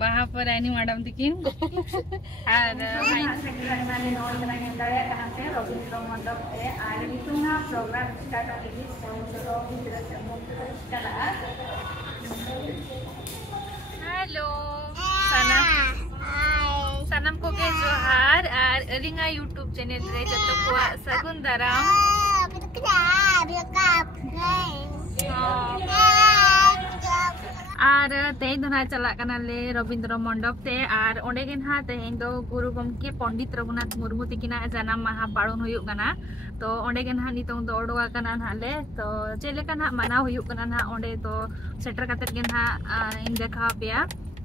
वहाँ पर आनी मैडम दिखीन हेलो सनम को के जोहार और रिंगा यूट्यूब चैनल रे जतो को सगुन दाराम और तेज ना चला ले रविंद्र मंडप ते और ओंडे गे ना तेज दो गुरु गमके पंडित रघुनाथ मुर्मू तकिना जन्म माहा पालन हुयुग कना तो ओंडे गे ना नितों दो ओडवा कना नाले तो चेलेका ना माना हुयुग कना ना ओंडे तो सेटर कतेर गे ना इन देखा पेया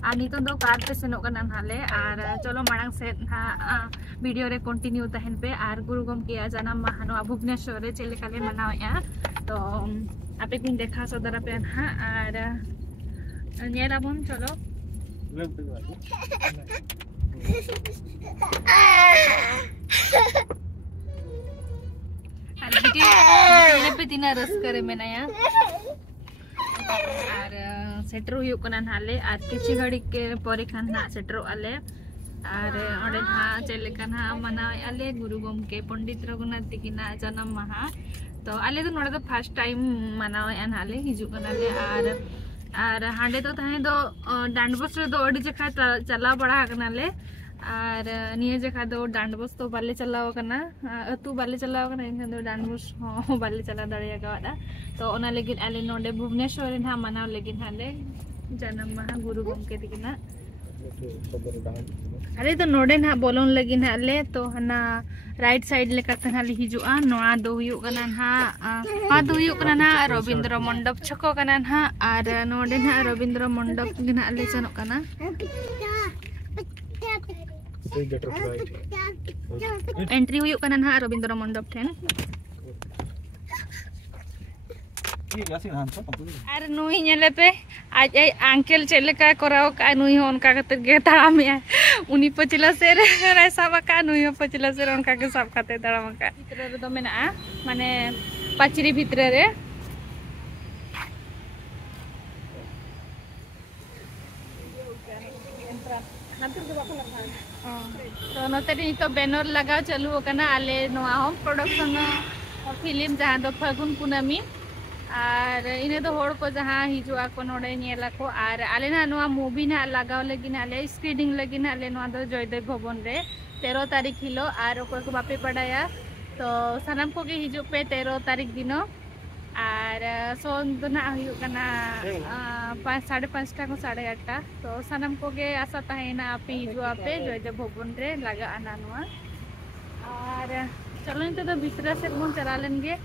और नितों दो कार पे सेनोग कना नाले और चलो मांग से ना वीडियो रे कंटिन्यू तहन पे और गुरु गमके जन्म माहा नो भुवनेश्वर रे चेलेका ले मनावेया तो आपे किन देखा सदरा पे ना और नेलाबन चलो पे तीना रस करे मेनाया और सेटर हुयुग कना नाले और किछि घड़ी के परे खान ना सेटर आले और ओंडे ना चेलेका ना मना आले गुरु गमके पंडित रघुनाथ तकिना जन्म माहा तो आले तो नोडे तो फर्स्ट टाइम मनावे नाले हिजुग कनाले और हांडे तो तहे दो डांडबोस रे दो अड़ी जखा चला बड़ा कनाले और निये जखा दो डांडबोस तो बाले चलाव कना अतु बाले चलाव कना इनखान दो डांडबोस हो बाले चला दड़िया गावादा तो ओना लेगिन आले नोडे भुवनेश्वर रे ना मनाव लेगिन हाले जन्म माहा गुरु गमके तकिना अरे तो नोडे ना बोलोन लगी ना ले तो हना राइट साइड लेकर तनाले हिजुआ नोआ दो हुयुग कना ना दो हुयुग कना ना रविंद्र मंडप छको कना ना और नोडे ना रविंद्र मंडप गिना ले चनो कना एंट्री हुयुग कना ना रविंद्र मंडप ठेन अरे नुई नेले पे आज ए अंकल चेलेका कराओ का नुई हो उनका कते गे ताराम या उनी पचिला से रे सब का नुई हो पचिला से उनका के सब खाते ताराम का भीतर रे तो मेना माने पाचरी भीतर रे तो नते तो बैनर लगा चालू कना आले नोआ होम प्रोडक्शन फिल्म जहां दो फागुन कुनामी और इने दो होड़ को जहाँ हिजुआ को नोडे नेला को और आले ना नोआ मूवी ना लगाव लगी ना आले स्क्रीनिंग लगी ना आले नोआ दो जयदेव भवन रे 13 तारीख हिलो और ओको को बापे पड़ाया तो सनम को के हिजु पे 13 तारीख दिनो और सोन दो ना हुयुग कना 5:30 को 8:30 तो सनम को के आशा तहेना आपे हिजुआ पे जयदेव भवन रे लगा आना नोआ और चलो निते तो भीतर से मन चला लेंगे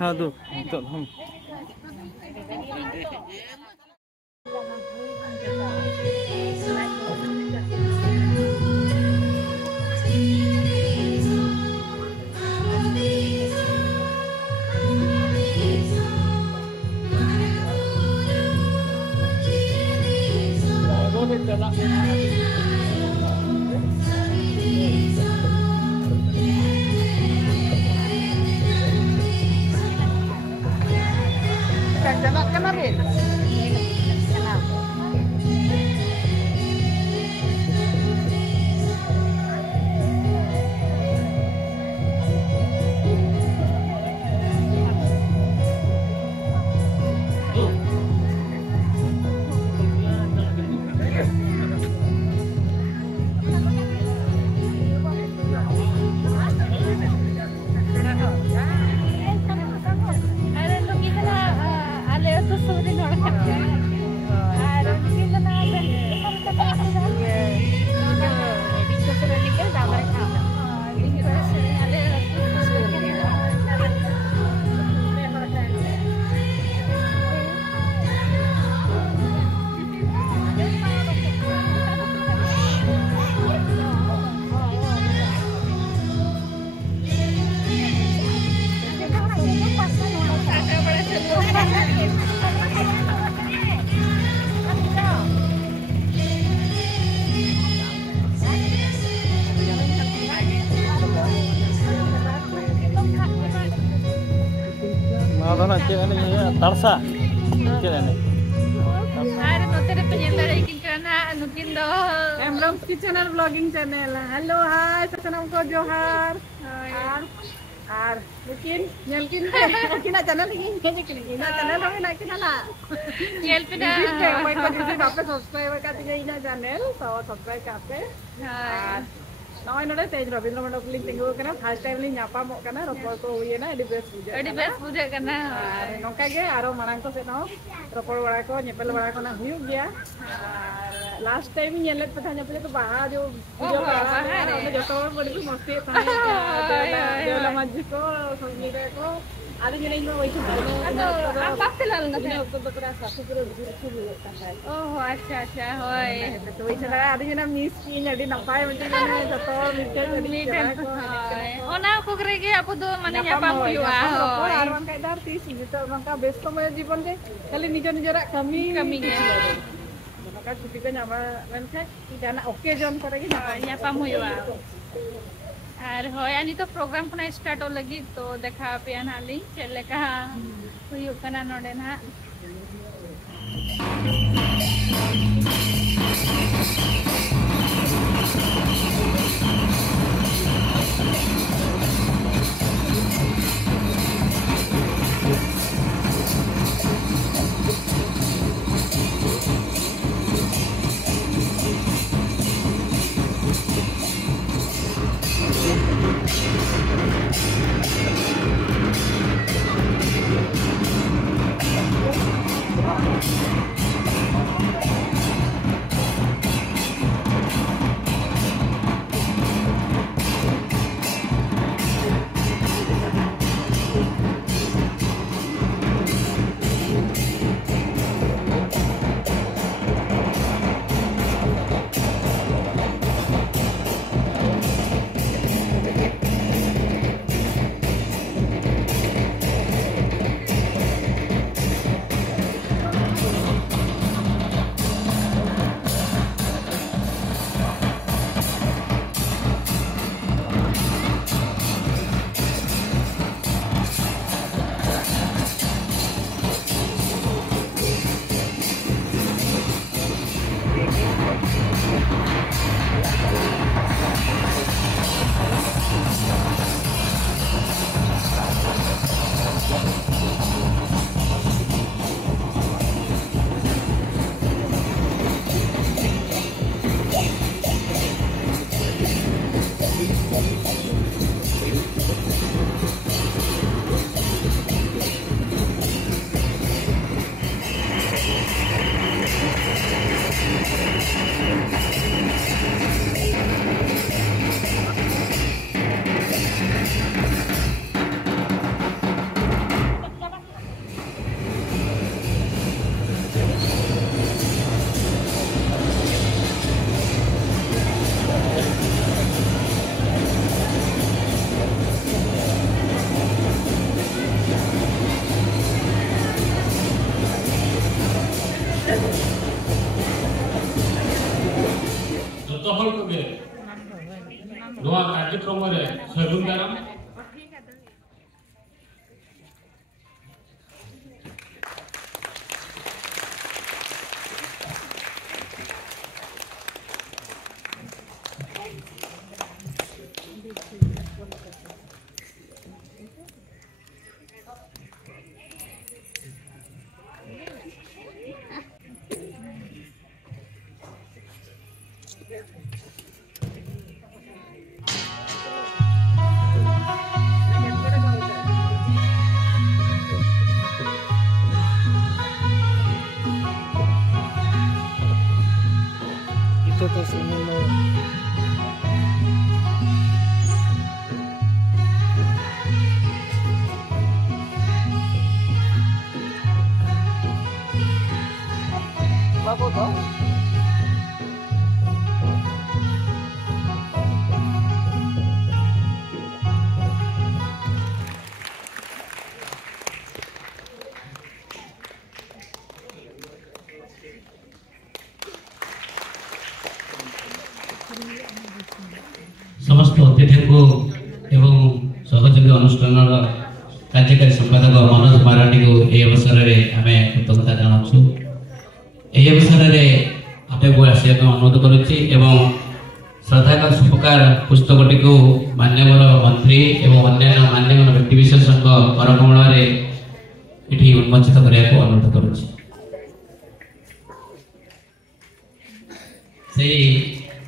हाँ तो हम Tarsa, Ada notere penyelenggaraan ikin karena nukin do. Emrom's channel vlogging channel. Halo, hai, sasanam ko Johar. Ar, nukin, nyelkin, kina channel ini, kina channel kami nak kina lah. Nyel pina. Mai ko jadi bapak subscribe katanya ina channel, so subscribe kape. Ar, Noy nore tej Rabindra Mandap link tinggu kena first time ni nyapa mo kena ropor ko huye na edi best puja karena nongka ge aro marang ko seno ropor bada ko nyepel bada ko na huyu gya last time nyelet petanya pele to baha jo video baha joto bodi ko masti tane deola majji ko sangire ko ada jene no waitu apa pelal na bine to kora sasu kuro video ta hai oh acha hoy to waitu ada jene miss ki jadi napai mesti jene joto meeting ona ko kere ge apu do mane nyapa mo yu ah arwan kai dartis gitu mangka besto maya jibon ge kali nijar kami ge maka cuti kan nyama mense dana oke jon करे nyapa mo yu আর হয় আনি তো programme কোনা start লাগি তো দেখা পেয়ান হালি চেলেকা হুয়ুক কানা নডে না नोआ कार्यक्रम रे सगुन दाराम itu tuh sini lo. Bapak tahu? समस्त अतिथि को एवं सहयोगी अनुष्ठान कार्यकारी संपादक मनोज मराठी को यह अवसर में आम कृतज्ञता जनावु। यह अवसर में आपको आसिया अनुरोध करुच्ची एवं श्रद्धा सुपकार पुस्तकटी को मान्यवर मंत्री एवं अन्य मान्यवर व्यक्तिविशेष करकमल ये उन्मोचित करने को अनुरोध करुच्ची।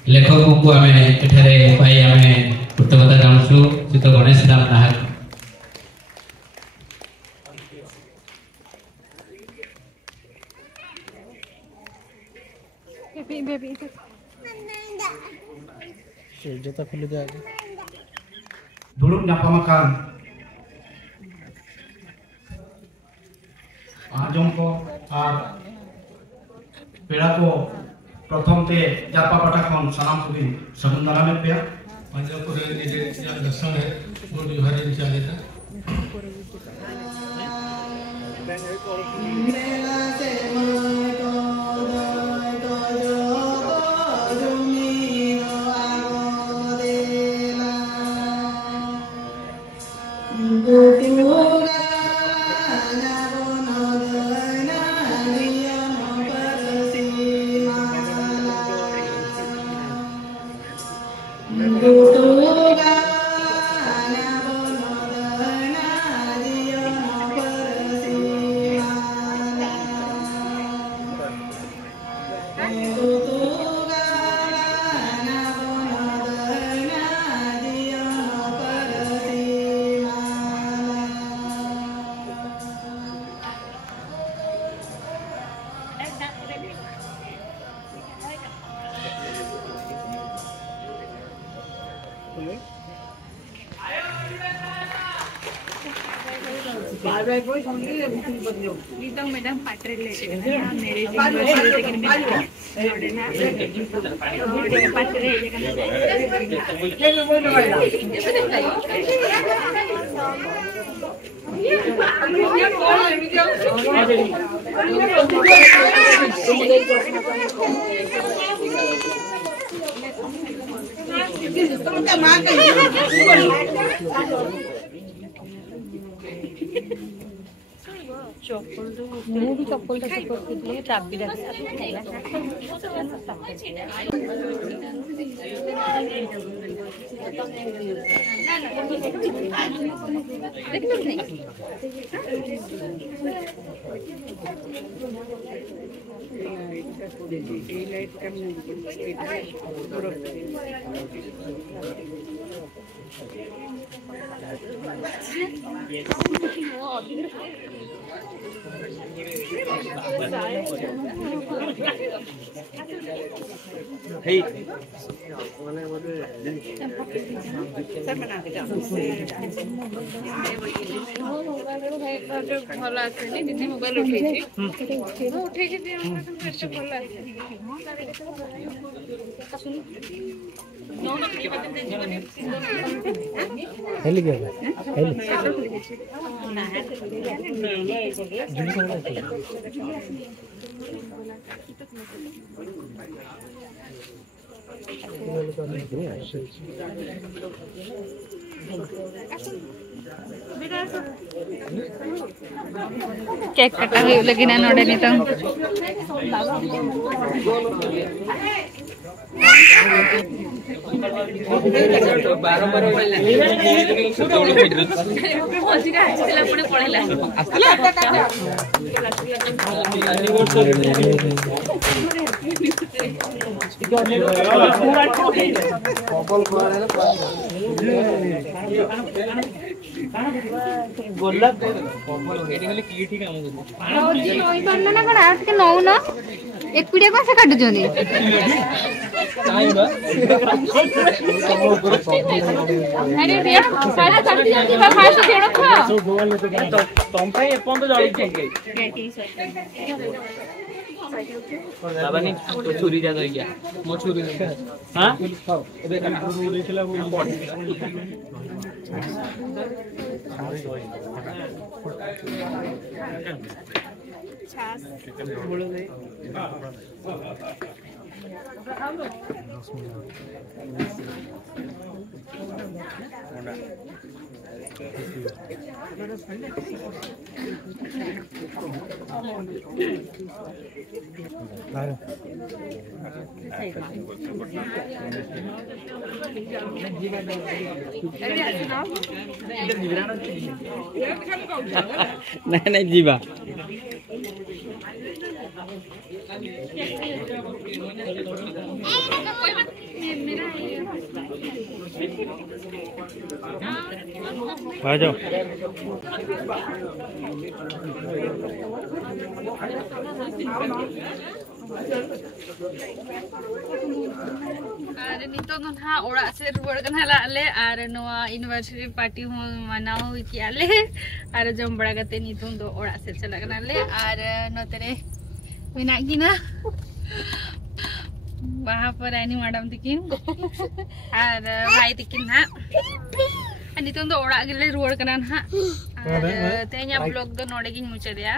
लेखक को आम एठारे पाई आम कृतज्ञता जनावु। श्रीत गणेश राम नायक जूता खुल गया दुलुम नापामाकान आजम को और पेड़ा को प्रथम ते जापा पाटा खन सलाम सुबी सगुन दाराम पे पंजाब के दर्शन है बड़ी भारी चालेता Litang madam patrele मेरे यूनिवर्सिटी ମୁଁ ବି ଚପଲଟା କରିଥିଲି ଚାବି भल आसनी दीदी मोबाइल उठे केक कटा हुई लगी ना नोड़े नहीं तो छुरी जा गया मो छुरी हां नहीं जीवा आ जाओ अरे नितो ना ओड़ा से रुवर कना लाले अरे नोआ यूनिवर्सिटी पार्टी हो मनाओ कि आले अरे जम बड़ा गते नितो दो ओड़ा से चला कना ले अरे नोतरे विना गिना वहां पर आनी मैडम तिकिन और भाई तिकिन ना नितो दो ओड़ा गिले रुवर कना ना तेኛ ब्लॉग दो नोडे गिन मुचरिया